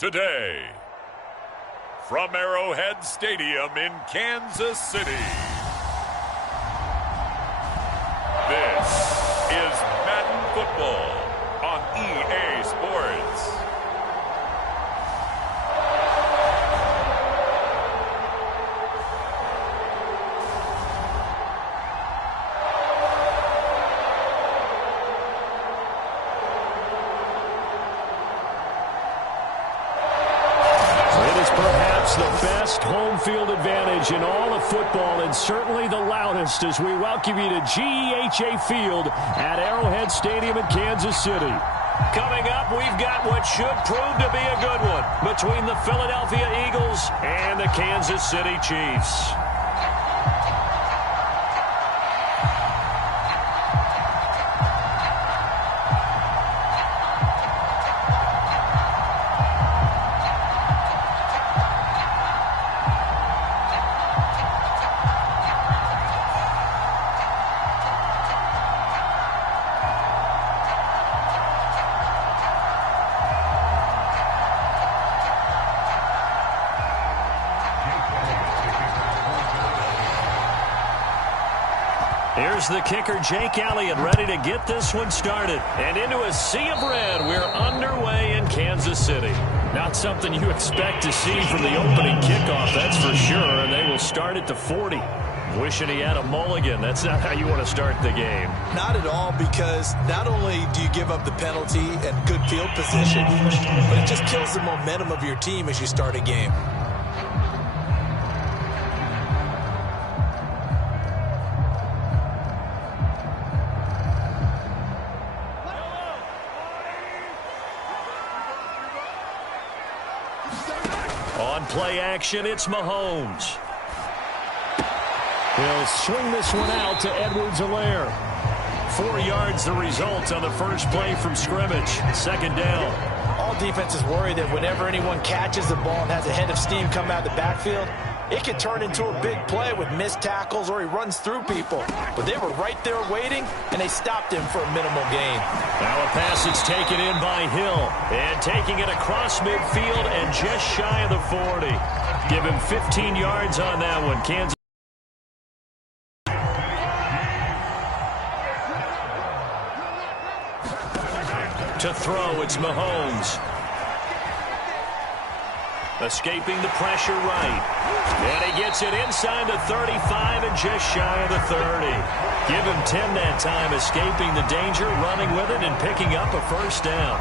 today, from Arrowhead Stadium in Kansas City, this is Madden Football on EA Sports. The best home field advantage in all of football, and certainly the loudest, as we welcome you to GEHA Field at Arrowhead Stadium in Kansas City. Coming up, we've got what should prove to be a good one between the Philadelphia Eagles and the Kansas City Chiefs. Here's the kicker, Jake Elliott, ready to get this one started. And into a sea of red, we're underway in Kansas City. Not something you expect to see from the opening kickoff, that's for sure. And they will start at the 40. Wishing he had a mulligan. That's not how you want to start the game. Not at all, because not only do you give up the penalty and good field position, but it just kills the momentum of your team as you start a game. On play action, it's Mahomes. He'll swing this one out to Edwards-Helaire. 4 yards the result on the first play from scrimmage. Second down. All defenses worry that whenever anyone catches the ball and has a head of steam come out of the backfield, it can turn into a big play with missed tackles or he runs through people. But they were right there waiting, and they stopped him for a minimal gain. Now a pass that's taken in by Hill. And taking it across midfield and just shy of the 40. Give him 15 yards on that one. Kansas. To throw, it's Mahomes. Escaping the pressure right. And he gets it inside the 35 and just shy of the 30. Give him 10 that time, escaping the danger, running with it, and picking up a first down.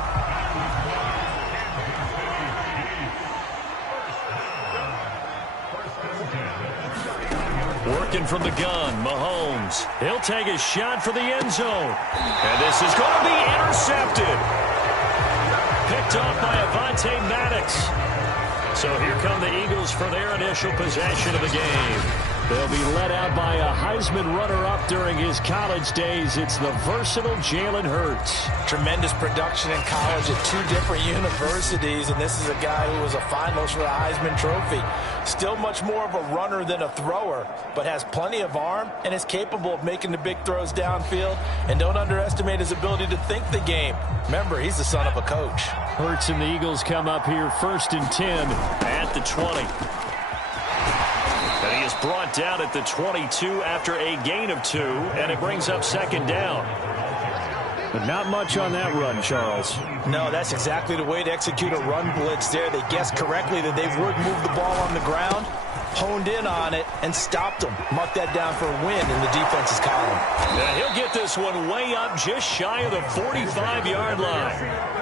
Working from the gun, Mahomes. He'll take a shot for the end zone. And this is going to be intercepted. Picked off by Avonte Maddox. So here come the Eagles for their initial possession of the game. They'll be led out by a Heisman runner-up during his college days. It's the versatile Jalen Hurts. Tremendous production in college at 2 different universities, and this is a guy who was a finalist for the Heisman Trophy. Still much more of a runner than a thrower, but has plenty of arm and is capable of making the big throws downfield. And don't underestimate his ability to think the game. Remember, he's the son of a coach. Hurts and the Eagles come up here 1st and 10 at the 20. And he is brought down at the 22 after a gain of 2, and it brings up 2nd down. But not much on that run, Charles. No, that's exactly the way to execute a run blitz there. They guessed correctly that they would move the ball on the ground, honed in on it, and stopped them. Mark that down for a win in the defense's column. Now he'll get this one way up just shy of the 45-yard line.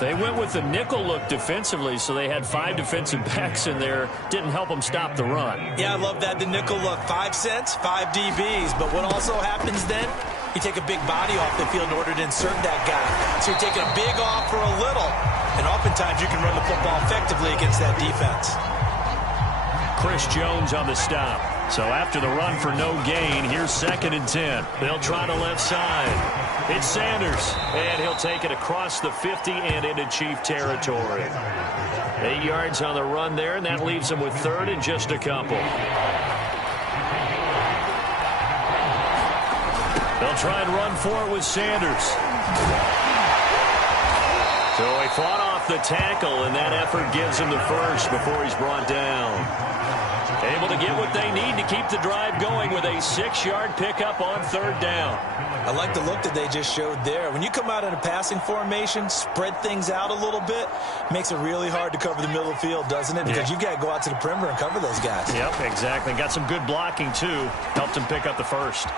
They went with the nickel look defensively, so they had 5 defensive backs in there. Didn't help them stop the run. Yeah, I love that, the nickel look. 5 cents, 5 DBs. But what also happens then, you take a big body off the field in order to insert that guy. So you're taking a big off for a little. And oftentimes you can run the football effectively against that defense. Chris Jones on the stop. So after the run for no gain, here's 2nd and 10. They'll try the left side. It's Sanders, and he'll take it across the 50 and into Chief territory. 8 yards on the run there, and that leaves them with 3rd and just a couple. They'll try and run for it with Sanders. So he fought off off the tackle, and that effort gives him the first before he's brought down. Able to get what they need to keep the drive going with a 6-yard pickup on third down. I like the look that they just showed there. When you come out in a passing formation, spread things out a little bit, makes it really hard to cover the middle of the field, doesn't it? Because you got to go out to the perimeter and cover those guys. Yep, exactly. Got some good blocking, too. Helped him pick up the first.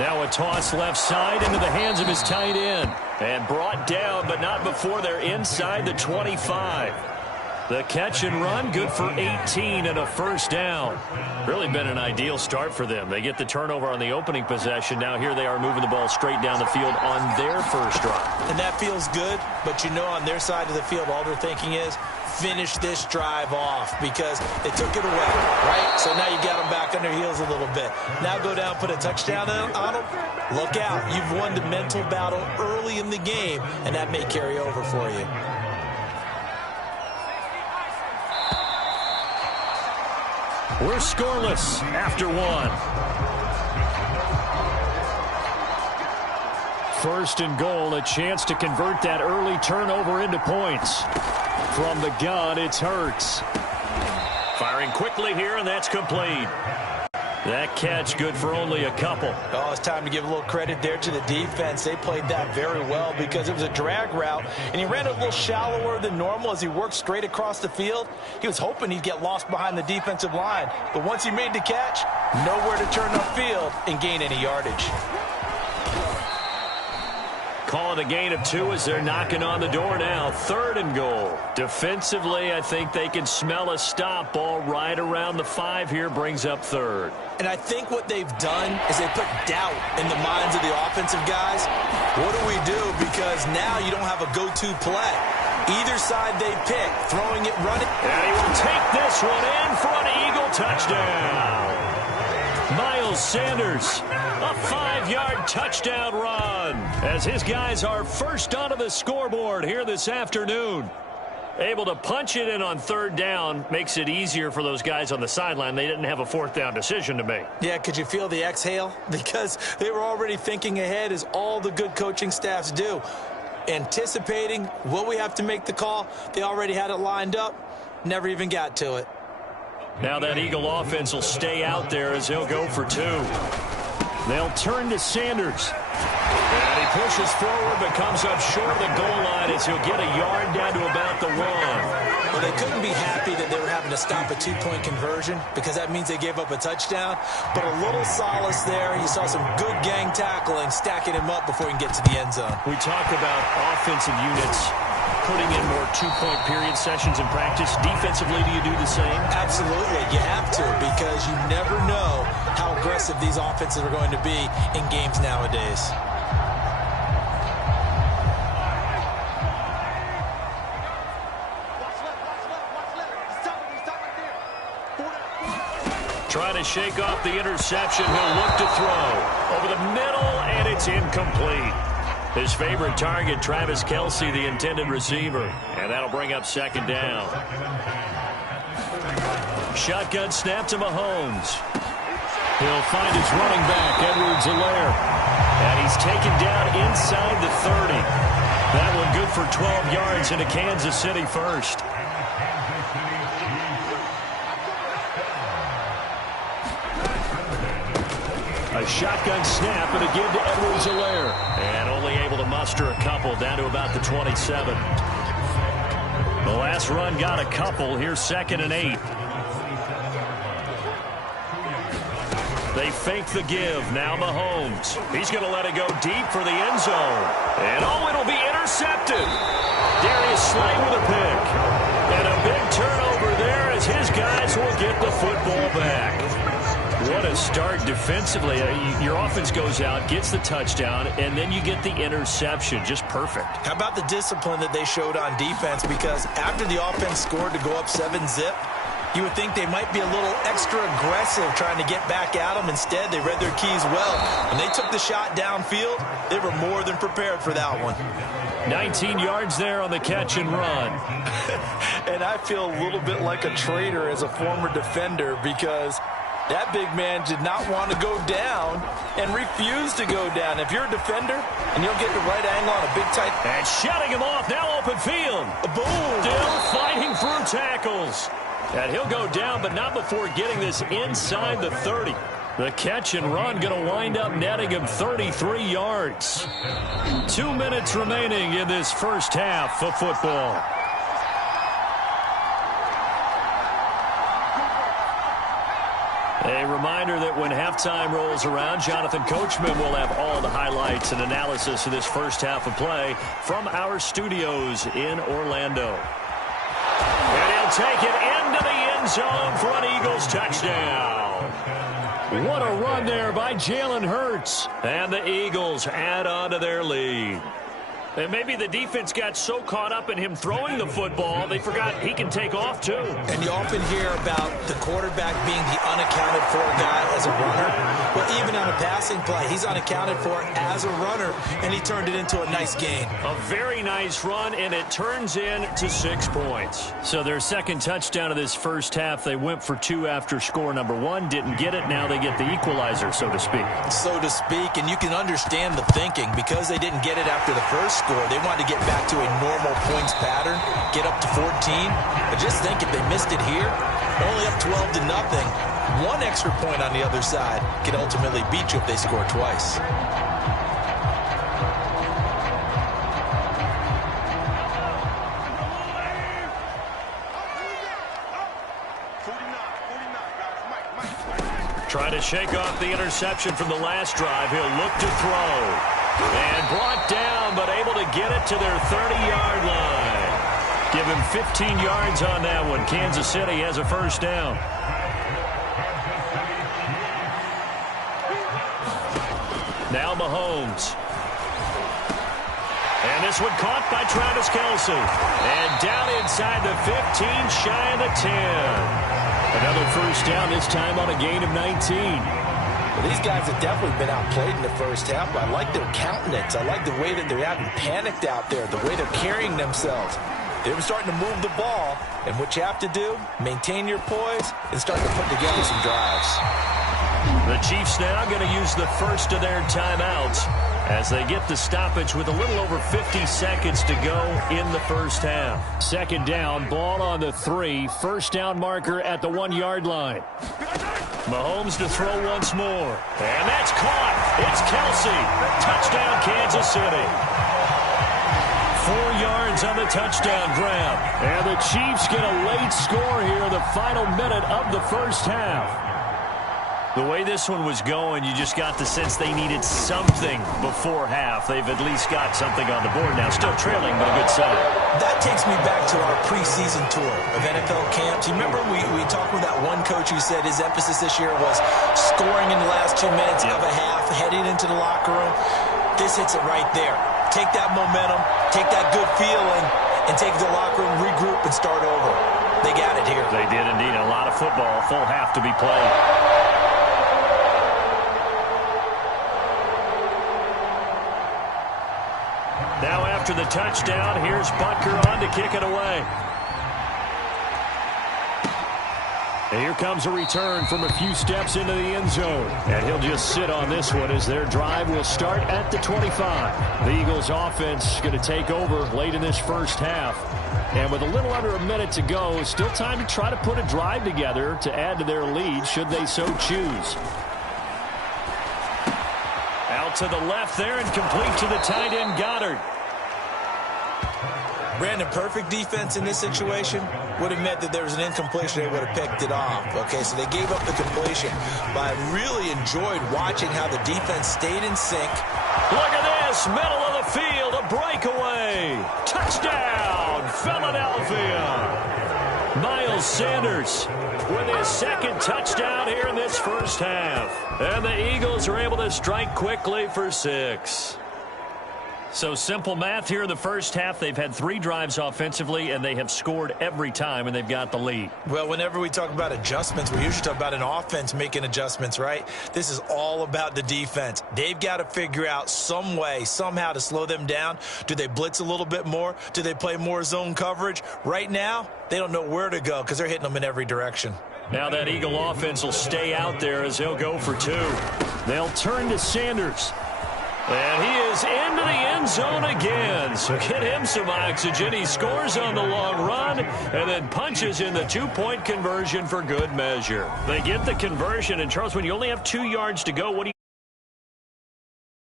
Now a toss left side into the hands of his tight end. And brought down, but not before they're inside the 25. The catch and run, good for 18 and a first down. Really been an ideal start for them. They get the turnover on the opening possession. Now here they are moving the ball straight down the field on their first drive. And that feels good, but you know on their side of the field, all they're thinking is, finish this drive off because they took it away, right? So now you got them back on their heels a little bit. Now go down, put a touchdown on them. Look out. You've won the mental battle early in the game, and that may carry over for you. We're scoreless after one. First and goal, a chance to convert that early turnover into points. From the gun, it's Hurts. Firing quickly here, and that's complete. That catch good for only a couple. Oh, it's time to give a little credit there to the defense. They played that very well because it was a drag route, and he ran a little shallower than normal as he worked straight across the field. He was hoping he'd get lost behind the defensive line, but once he made the catch, nowhere to turn upfield and gain any yardage. Call it a gain of 2 as they're knocking on the door now. Third and goal. Defensively, I think they can smell a stop. Ball right around the 5 here, brings up third. And I think what they've done is they put doubt in the minds of the offensive guys. What do we do? Because now you don't have a go-to play. Either side they pick, throwing it, running. And he will take this one in for an Eagle touchdown. Miles Sanders, a 5-yard touchdown run as his guys are first onto the scoreboard here this afternoon. Able to punch it in on third down makes it easier for those guys on the sideline. They didn't have a fourth down decision to make. Yeah, could you feel the exhale? Because they were already thinking ahead as all the good coaching staffs do. Anticipating, will we have to make the call? They already had it lined up, never even got to it. Now that Eagle offense will stay out there as he'll go for 2. They'll turn to Sanders. And he pushes forward but comes up short of the goal line as he'll get a yard down to about the 1. Well, they couldn't be happy that they were having to stop a 2-point conversion because that means they gave up a touchdown. But a little solace there. You saw some good gang tackling, stacking him up before he can get to the end zone. We talk about offensive units putting in more 2-point period sessions in practice. Defensively, do you do the same? Absolutely. You have to because you never know how aggressive these offenses are going to be in games nowadays. Trying to shake off the interception. He'll look to throw. Over the middle, and it's incomplete. His favorite target, Travis Kelce, the intended receiver. And that'll bring up second down. Shotgun snap to Mahomes. He'll find his running back, Edwards-Helaire. And he's taken down inside the 30. That one good for 12 yards into Kansas City first. A shotgun snap and a give to Edwards-Helaire. And only able to muster a couple down to about the 27. The last run got a couple. Here's 2nd and 8. They fake the give. Now Mahomes. He's going to let it go deep for the end zone. And oh, it'll be intercepted. Darius Slay with a pick. And a big turnover there as his guys will get the football back. What a start defensively. Your offense goes out, gets the touchdown, and then you get the interception. Just perfect. How about the discipline that they showed on defense? Because after the offense scored to go up 7-zip, you would think they might be a little extra aggressive trying to get back at them. Instead, they read their keys well. When they took the shot downfield, they were more than prepared for that one. 19 yards there on the catch and run. And I feel a little bit like a traitor as a former defender because That big man did not want to go down and refused to go down. If you're a defender and you'll get the right angle on a big tight... And shutting him off, now open field. Boom! Still fighting through tackles. And he'll go down, but not before getting this inside the 30. The catch and run going to wind up netting him 33 yards. 2 minutes remaining in this first half of football. A reminder that when halftime rolls around, Jonathan Coachman will have all the highlights and analysis of this first half of play from our studios in Orlando. And he'll take it into the end zone for an Eagles touchdown. What a run there by Jalen Hurts. And the Eagles add on to their lead. And maybe the defense got so caught up in him throwing the football, they forgot he can take off, too. And you often hear about the quarterback being the unaccounted-for guy as a runner. Well, even on a passing play, he's unaccounted for as a runner, and he turned it into a nice gain. A very nice run, and it turns into 6 points. So their second touchdown of this first half, they went for 2 after score number 1, didn't get it. Now they get the equalizer, so to speak. So to speak, and you can understand the thinking. Because they didn't get it after the first score, they wanted to get back to a normal points pattern, get up to 14. But just think, if they missed it here, only up 12-0, 1 extra point on the other side could ultimately beat you if they score twice. Trying to shake off the interception from the last drive. He'll look to throw. And brought down, but able to get it to their 30-yard line. Give him 15 yards on that one. Kansas City has a first down. Now Mahomes. And this one caught by Travis Kelce. And down inside the 15, shy of the 10. Another first down, this time on a gain of 19. Well, these guys have definitely been outplayed in the first half, but I like their countenance. I like the way that they're having panicked out there, the way they're carrying themselves. They're starting to move the ball, and what you have to do, maintain your poise and start to put together some drives. The Chiefs now going to use the first of their timeouts as they get the stoppage with a little over 50 seconds to go in the first half. Second down, ball on the 3, first down marker at the 1-yard line. Mahomes to throw once more. And that's caught. It's Kelce. Touchdown, Kansas City. 4 yards on the touchdown grab. And the Chiefs get a late score here in the final minute of the first half. The way this one was going, you just got the sense they needed something before half. They've at least got something on the board now. Still trailing, but a good sign. That takes me back to our preseason tour of NFL camps. You remember we talked with that one coach who said his emphasis this year was scoring in the last 2 minutes of a half, heading into the locker room. This hits it right there. Take that momentum, take that good feeling, and take it to the locker room, regroup, and start over. They got it here. They did indeed. A lot of football, full half to be played. Now after the touchdown, here's Butker on to kick it away. And here comes a return from a few steps into the end zone. And he'll just sit on this one as their drive will start at the 25. The Eagles offense going to take over late in this first half. And with a little under a minute to go, still time to try to put a drive together to add to their lead should they so choose. Out to the left there and complete to the tight end Goddard. Brandon, perfect defense in this situation would have meant that there was an incompletion. They would have picked it off. Okay, so they gave up the completion. But I really enjoyed watching how the defense stayed in sync. Look at this, middle of the field, a breakaway. Touchdown, Philadelphia. Miles Sanders with his second touchdown here in this first half. And the Eagles are able to strike quickly for 6. So simple math here in the first half. They've had 3 drives offensively, and they have scored every time, and they've got the lead. Well, whenever we talk about adjustments, we usually talk about an offense making adjustments, right? This is all about the defense. They've got to figure out some way, somehow to slow them down. Do they blitz a little bit more? Do they play more zone coverage? Right now, they don't know where to go because they're hitting them in every direction. Now that Eagle offense will stay out there as he'll go for 2. They'll turn to Sanders. And he is into the end zone again. So get him some oxygen. He scores on the long run and then punches in the 2-point conversion for good measure. They get the conversion. And, Charles, when you only have 2 yards to go, what do you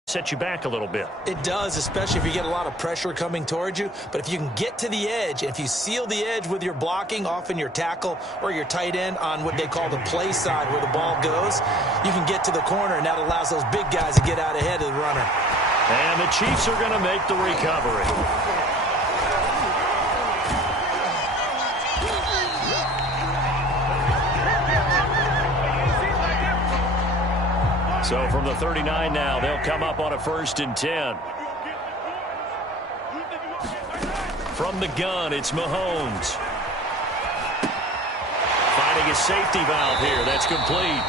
set you back a little bit? It does, especially if you get a lot of pressure coming towards you. But if you can get to the edge, if you seal the edge with your blocking, often your tackle or your tight end on what they call the play side where the ball goes, you can get to the corner, and that allows those big guys to get out ahead of the runner. And the Chiefs are going to make the recovery. So from the 39 now, they'll come up on a 1st and 10. From the gun, it's Mahomes. Finding a safety valve here. That's complete.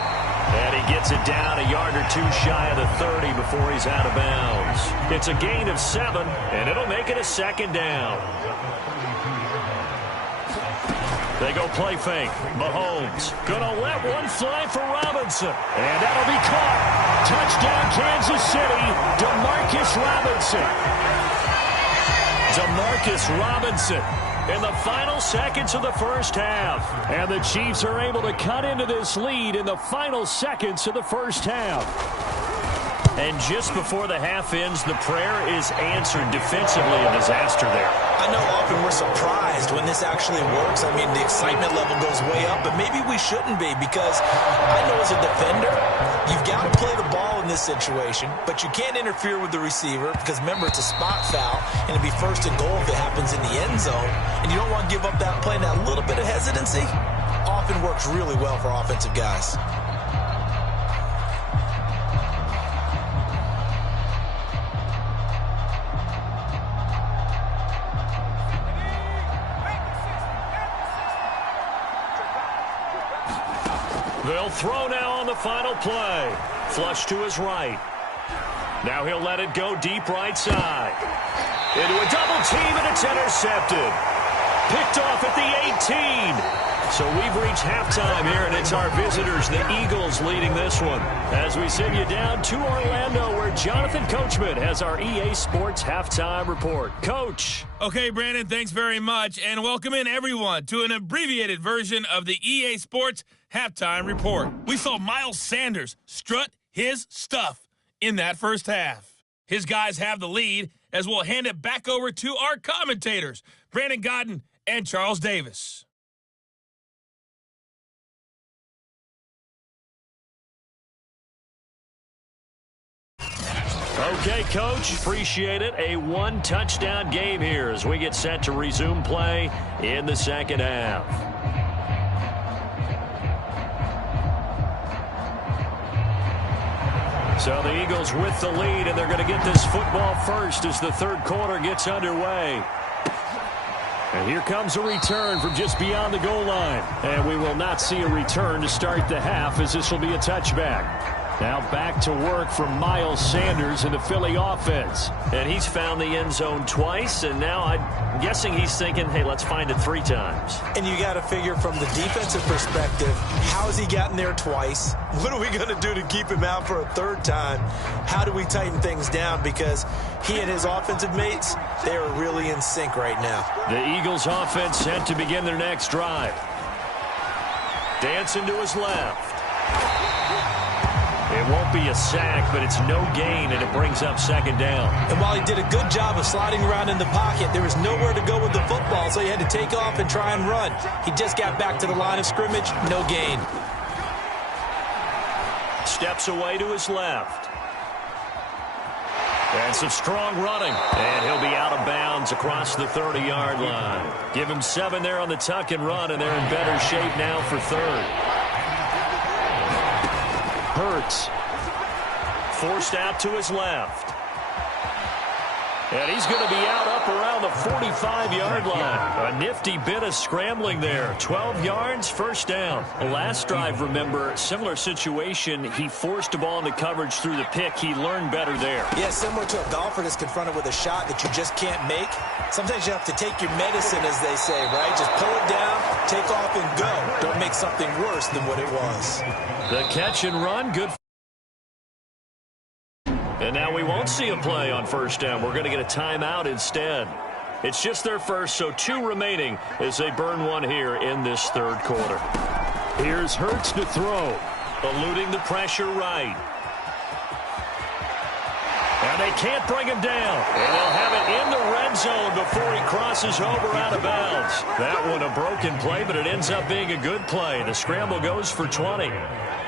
And he gets it down a yard or 2 shy of the 30 before he's out of bounds. It's a gain of 7, and it'll make it a 2nd down. They go play fake. Mahomes gonna let one fly for Robinson. And that'll be caught. Touchdown, Kansas City. DeMarcus Robinson in the final seconds of the first half. And the Chiefs are able to cut into this lead in the final seconds of the first half. And just before the half ends, the prayer is answered. Defensively, a disaster there. I know often we're surprised when this actually works. I mean, the excitement level goes way up, but maybe we shouldn't be, because I know as a defender, you've got to play the ball in this situation, but you can't interfere with the receiver because, remember, it's a spot foul, and it'd be 1st and goal if it happens in the end zone, and you don't want to give up that play. And that little bit of hesitancy often works really well for offensive guys. They'll throw now on the final play. Flush to his right. Now he'll let it go deep right side. Into a double team, and it's intercepted. Picked off at the 18. So we've reached halftime here, and it's our visitors, the Eagles, leading this one. As we send you down to Orlando, where Jonathan Coachman has our EA Sports halftime report. Coach. Okay, Brandon, thanks very much, and welcome in everyone to an abbreviated version of the EA Sports halftime report. We saw Miles Sanders strut his stuff in that first half. His guys have the lead, as we'll hand it back over to our commentators, Brandon Godden and Charles Davis. Okay, Coach, appreciate it. A 1-touchdown game here as we get set to resume play in the second half. So the Eagles with the lead, and they're going to get this football first as the 3rd quarter gets underway. And here comes a return from just beyond the goal line. And we will not see a return to start the half, as this will be a touchback. Now back to work from Miles Sanders in the Philly offense. And he's found the end zone twice, and now I'm guessing he's thinking, hey, let's find it 3 times. And you got to figure from the defensive perspective, how has he gotten there twice? What are we going to do to keep him out for a 3rd time? How do we tighten things down? Because he and his offensive mates, they are really in sync right now. The Eagles offense set to begin their next drive. Dancing to his left. It won't be a sack, but it's no gain, and it brings up 2nd down. And while he did a good job of sliding around in the pocket, there was nowhere to go with the football, so he had to take off and try and run. He just got back to the line of scrimmage, no gain. Steps away to his left. And some strong running. And he'll be out of bounds across the 30-yard line. Give him 7 there on the tuck and run, and they're in better shape now for 3rd. Hurts. Forced out to his left. And he's going to be out up around the 45-yard line. A nifty bit of scrambling there. 12 yards, first down. The last drive, remember, similar situation. He forced a ball into coverage through the pick. He learned better there. Yeah, similar to a golfer that's confronted with a shot that you just can't make. Sometimes you have to take your medicine, as they say, right? Just pull it down, take off, and go. Don't make something worse than what it was. The catch and run, good. And now we won't see a play on first down. We're going to get a timeout instead. It's just their first, so 2 remaining as they burn one here in this third quarter. Here's Hurts to throw, eluding the pressure right. And they can't bring him down. And they'll have it in the red zone before he crosses over out of bounds. That one a broken play, but it ends up being a good play. The scramble goes for 20.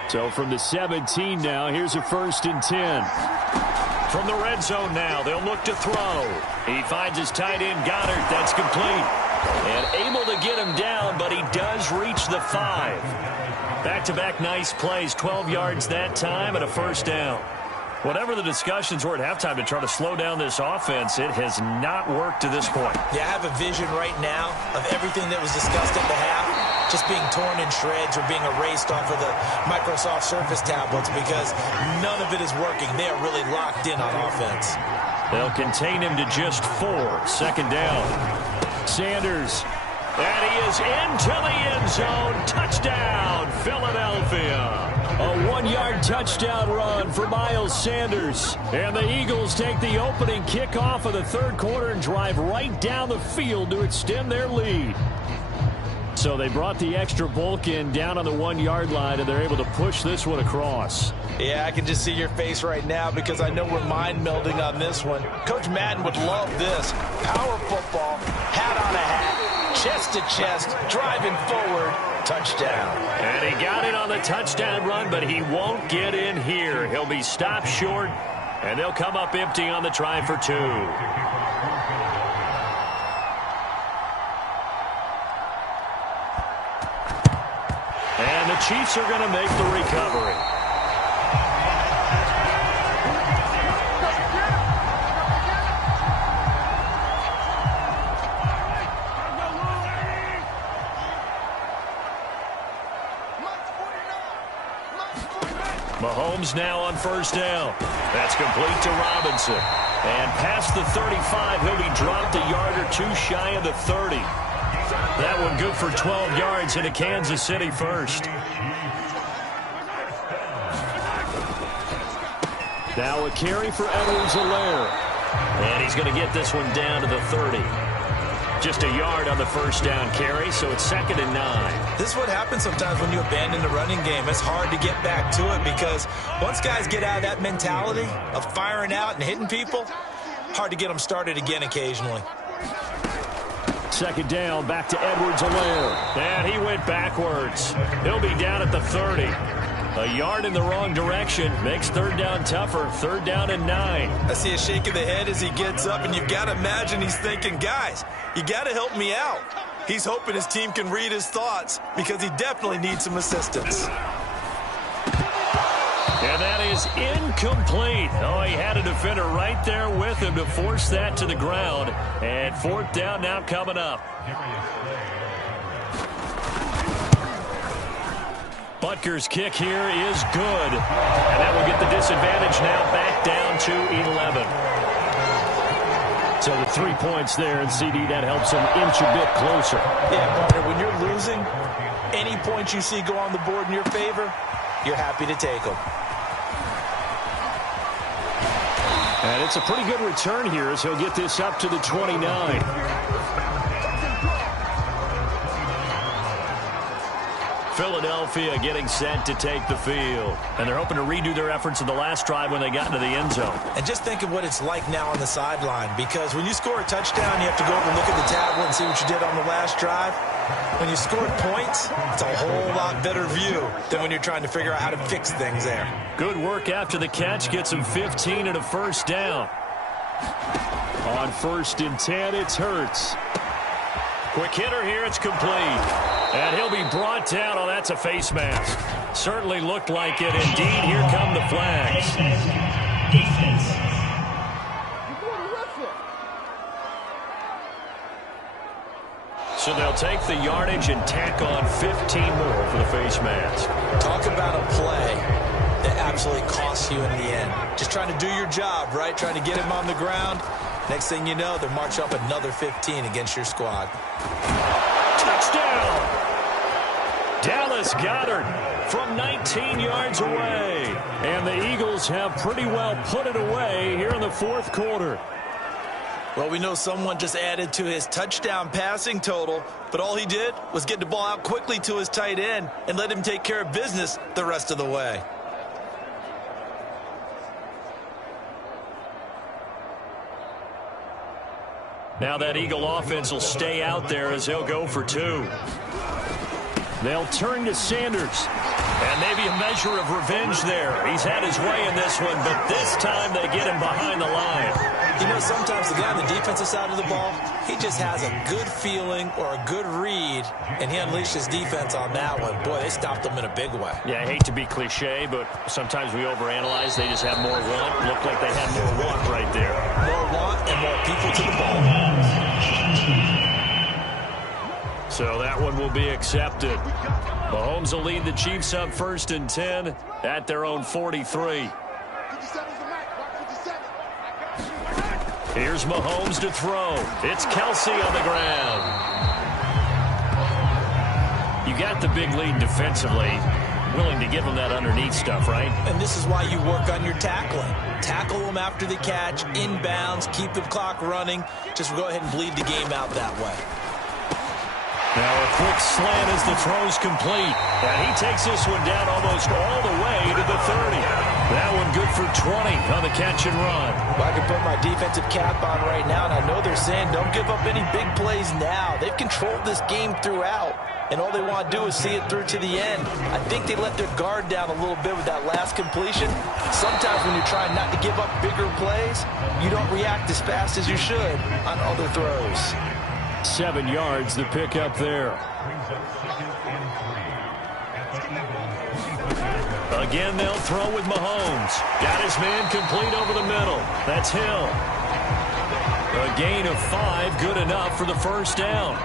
So from the 17 now, here's a 1st and 10. From the red zone now, they'll look to throw. He finds his tight end, Goddard. That's complete. And able to get him down, but he does reach the 5. Back-to-back nice plays, 12 yards that time and a first down. Whatever the discussions were at halftime to try to slow down this offense, it has not worked to this point. Yeah, I have a vision right now of everything that was discussed at the half just being torn in shreds or being erased off of the Microsoft Surface tablets because none of it is working. They are really locked in on offense. They'll contain him to just 4. Second down. Sanders. And he is into the end zone. Touchdown, Philadelphia. A 1-yard touchdown run for Miles Sanders. And the Eagles take the opening kickoff of the third quarter and drive right down the field to extend their lead. So they brought the extra bulk in down on the 1-yard line, and they're able to push this one across. Yeah, I can just see your face right now because I know we're mind melding on this one. Coach Madden would love this. Power football, hat on a hat, chest to chest, driving forward, touchdown. And he got it on the touchdown run, but he won't get in here. He'll be stopped short, and they'll come up empty on the try for 2. And the Chiefs are going to make the recovery. Mahomes now on first down. That's complete to Robinson. And past the 35, he'll be dropped a yard or 2 shy of the 30. That one good for 12 yards into Kansas City first. Now a carry for Edwards-Helaire. And he's going to get this one down to the 30. Just a yard on the first down carry, so it's 2nd and 9. This is what happens sometimes when you abandon the running game. It's hard to get back to it because once guys get out of that mentality of firing out and hitting people, hard to get them started again occasionally. 2nd down, back to Edwards-Helaire. And he went backwards. He'll be down at the 30. A yard in the wrong direction makes 3rd down tougher. 3rd down and 9. I see a shake of the head as he gets up, and you've got to imagine he's thinking, guys, you got to help me out. He's hoping his team can read his thoughts because he definitely needs some assistance. And that is incomplete. Oh, he had a defender right there with him to force that to the ground. And 4th down now coming up. Butker's kick here is good. And that will get the disadvantage now back down to 11. So the 3 points there, and CD, that helps him inch a bit closer. Yeah, partner, when you're losing, any points you see go on the board in your favor, you're happy to take them. And it's a pretty good return here as he'll get this up to the 29. Philadelphia getting set to take the field. And they're hoping to redo their efforts in the last drive when they got into the end zone. And just think of what it's like now on the sideline, because when you score a touchdown, you have to go over and look at the tablet and see what you did on the last drive. When you scored points, it's a whole lot better view than when you're trying to figure out how to fix things there. Good work after the catch. Gets him 15 and a first down. On 1st and 10, it's Hurts. Quick hitter here, it's complete. And he'll be brought down. Oh, that's a face mask. Certainly looked like it. Indeed, here come the flags. So they'll take the yardage and tack on 15 more for the face mask. Talk about a play that absolutely costs you in the end. Just trying to do your job, right? Trying to get him on the ground. Next thing you know, they're marching up another 15 against your squad. Touchdown! Dallas Goedert from 19 yards away. And the Eagles have pretty well put it away here in the fourth quarter. Well, we know someone just added to his touchdown passing total, but all he did was get the ball out quickly to his tight end and let him take care of business the rest of the way. Now that Eagle offense will stay out there as they'll go for 2. They'll turn to Sanders. And maybe a measure of revenge there. He's had his way in this one, but this time they get him behind the line. You know, sometimes the guy on the defensive side of the ball, he just has a good feeling or a good read, and he unleashed his defense on that one. Boy, they stopped him in a big way. Yeah, I hate to be cliche, but sometimes we overanalyze. They just have more want. Looked like they had more want right there. More want and more people to the ball. So that one will be accepted. Mahomes will lead the Chiefs up 1st and 10 at their own 43. Here's Mahomes to throw. It's Kelsey on the ground. You got the big lead defensively. Willing to give them that underneath stuff, right? And this is why you work on your tackling. Tackle them after the catch, inbounds, keep the clock running. Just go ahead and bleed the game out that way. Now a quick slant as the throw's complete. And he takes this one down almost all the way to the 30. That one good for 20 on the catch and run. Well, I can put my defensive cap on right now, and I know they're saying don't give up any big plays now. They've controlled this game throughout, and all they want to do is see it through to the end. I think they let their guard down a little bit with that last completion. Sometimes when you're trying not to give up bigger plays, you don't react as fast as you should on other throws. 7 yards the pick up there. Again, they'll throw with Mahomes. Got his man complete over the middle. That's Hill. A gain of 5, good enough for the first down.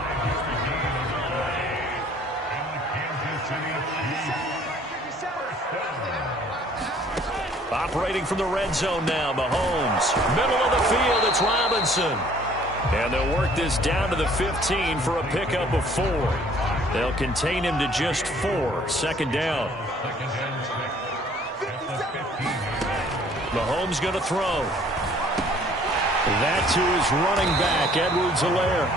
Operating from the red zone now, Mahomes. Middle of the field, it's Robinson. And they'll work this down to the 15 for a pickup of 4. They'll contain him to just 4. Second down. Mahomes going to throw. That to his running back, Edwards-Helaire.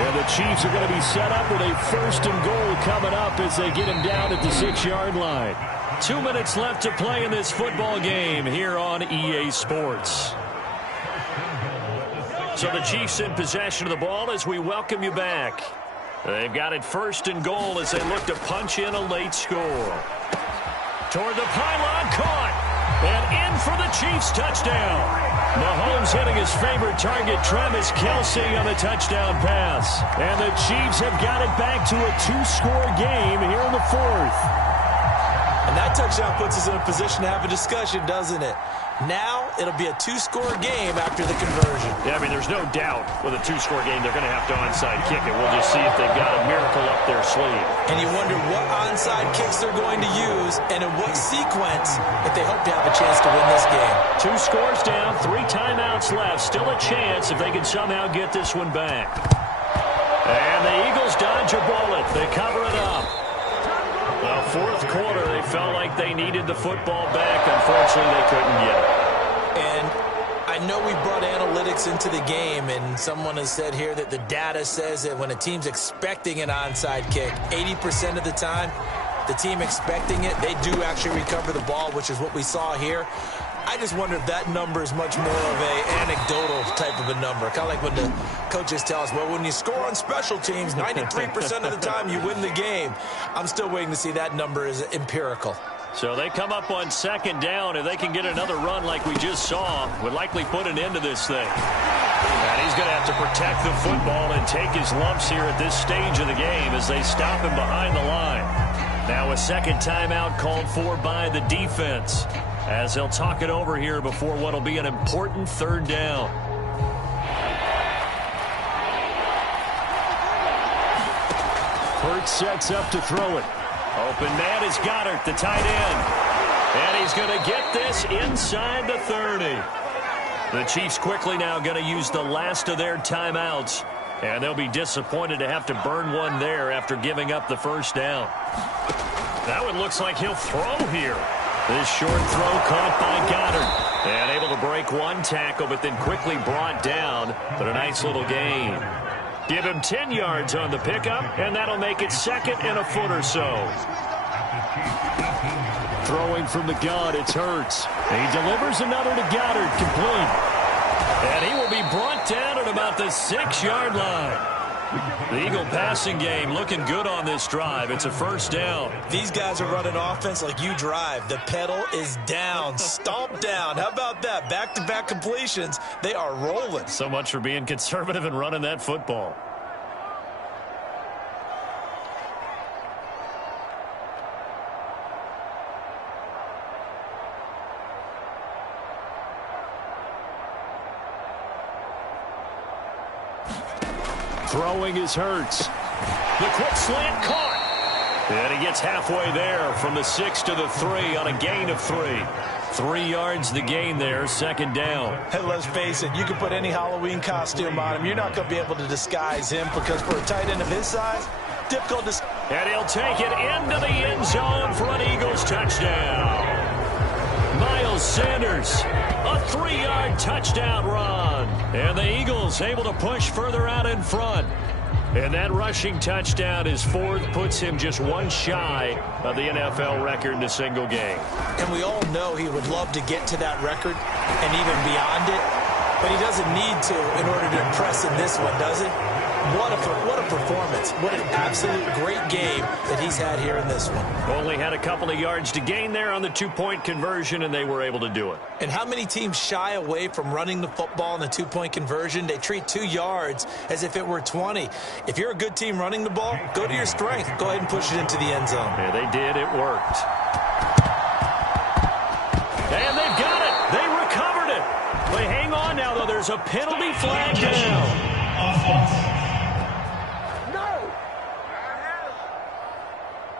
And the Chiefs are going to be set up with a 1st and goal coming up as they get him down at the 6-yard line. 2 minutes left to play in this football game here on EA Sports. So the Chiefs in possession of the ball as we welcome you back. They've got it 1st and goal as they look to punch in a late score. Toward the pylon, caught. And in for the Chiefs touchdown. Mahomes hitting his favorite target, Travis Kelce, on the touchdown pass. And the Chiefs have got it back to a 2-score game here in the 4th. And that touchdown puts us in a position to have a discussion, doesn't it? Now it'll be a 2-score game after the conversion. Yeah, I mean, there's no doubt with a 2-score game they're going to have to onside kick it. We'll just see if they've got a miracle up their sleeve. And you wonder what onside kicks they're going to use and in what sequence if they hope to have a chance to win this game. 2 scores down, 3 timeouts left. Still a chance if they can somehow get this one back. And the Eagles dodge a bullet. They cover it up. Well, 4th quarter, they felt like they needed the football back. Unfortunately, they couldn't get it. And I know we brought analytics into the game, and someone has said here that the data says that when a team's expecting an onside kick, 80% of the time, the team expecting it, they do actually recover the ball, which is what we saw here. I just wonder if that number is much more of an anecdotal type of a number. Kind of like when the coaches tell us, well, when you score on special teams, 93% of the time you win the game. I'm still waiting to see that number is empirical. So they come up on 2nd down. If they can get another run like we just saw, would likely put an end to this thing. And he's going to have to protect the football and take his lumps here at this stage of the game as they stop him behind the line. Now a 2nd timeout called for by the defense, as they'll talk it over here before what will be an important 3rd down. Hurts sets up to throw it. Open man is Goddard, the tight end. And he's going to get this inside the 30. The Chiefs quickly now going to use the last of their timeouts. And they'll be disappointed to have to burn one there after giving up the first down. That one looks like he'll throw here. This short throw caught by Goddard. And able to break one tackle, but then quickly brought down. But a nice little gain. Give him 10 yards on the pickup, and that'll make it second and a foot or so. Throwing from the gun, it's Hurts. He delivers another to Goddard, complete. And he will be brought down at about the 6-yard line. The Eagle passing game looking good on this drive. It's a first down. These guys are running offense like you drive. The pedal is down, stomp down. How about that? Back-to-back completions. They are rolling. So much for being conservative and running that football. Throwing is Hurts. The quick slant caught. And he gets halfway there from the 6 to the 3 on a gain of 3. 3 yards the gain there, second down. Hey, let's face it, you can put any Halloween costume on him. You're not going to be able to disguise him because for a tight end of his size, difficult to... And he'll take it into the end zone for an Eagles touchdown. Miles Sanders, a 3-yard touchdown run. And the Eagles able to push further out in front. And that rushing touchdown is fourth, puts him just one shy of the NFL record in a single game. And we all know he would love to get to that record and even beyond it. But he doesn't need to in order to impress in this one, does he? What a performance. What an absolute great game that he's had here in this one. Only had a couple of yards to gain there on the two-point conversion, and they were able to do it. And how many teams shy away from running the football in the two-point conversion? They treat 2 yards as if it were 20. If you're a good team running the ball, go to your strength. Go ahead and push it into the end zone. Yeah, they did. It worked. And they've got it. They recovered it. But hang on now, though. There's a penalty flag down.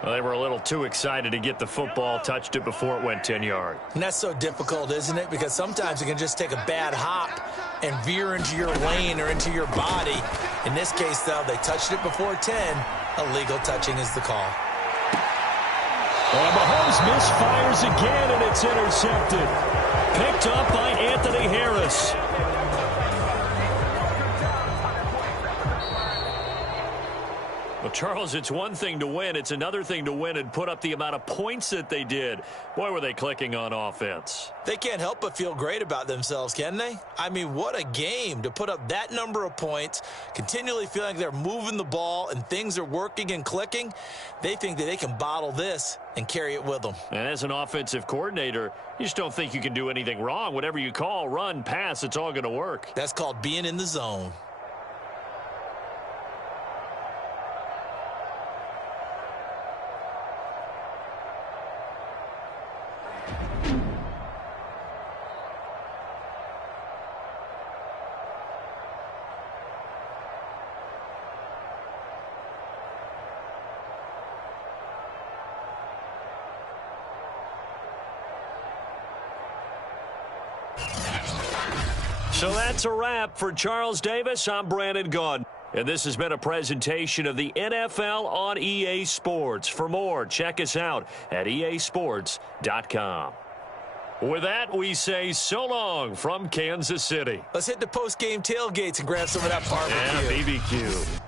Well, they were a little too excited to get the football, touched it before it went 10 yards. And that's so difficult, isn't it? Because sometimes you can just take a bad hop and veer into your lane or into your body. In this case, though, they touched it before 10. Illegal touching is the call. And Mahomes misfires again, and it's intercepted. Picked up by Anthony Harris. Well, Charles, it's one thing to win. It's another thing to win and put up the amount of points that they did. Boy, were they clicking on offense. They can't help but feel great about themselves, can they? I mean, what a game to put up that number of points, continually feeling like they're moving the ball and things are working and clicking. They think that they can bottle this and carry it with them. And as an offensive coordinator, you just don't think you can do anything wrong. Whatever you call, run, pass, it's all going to work. That's called being in the zone. So that's a wrap for Charles Davis. I'm Brandon Gaudin. And this has been a presentation of the NFL on EA Sports. For more, check us out at easports.com. With that, we say so long from Kansas City. Let's hit the post-game tailgates and grab some of that barbecue. Yeah, BBQ.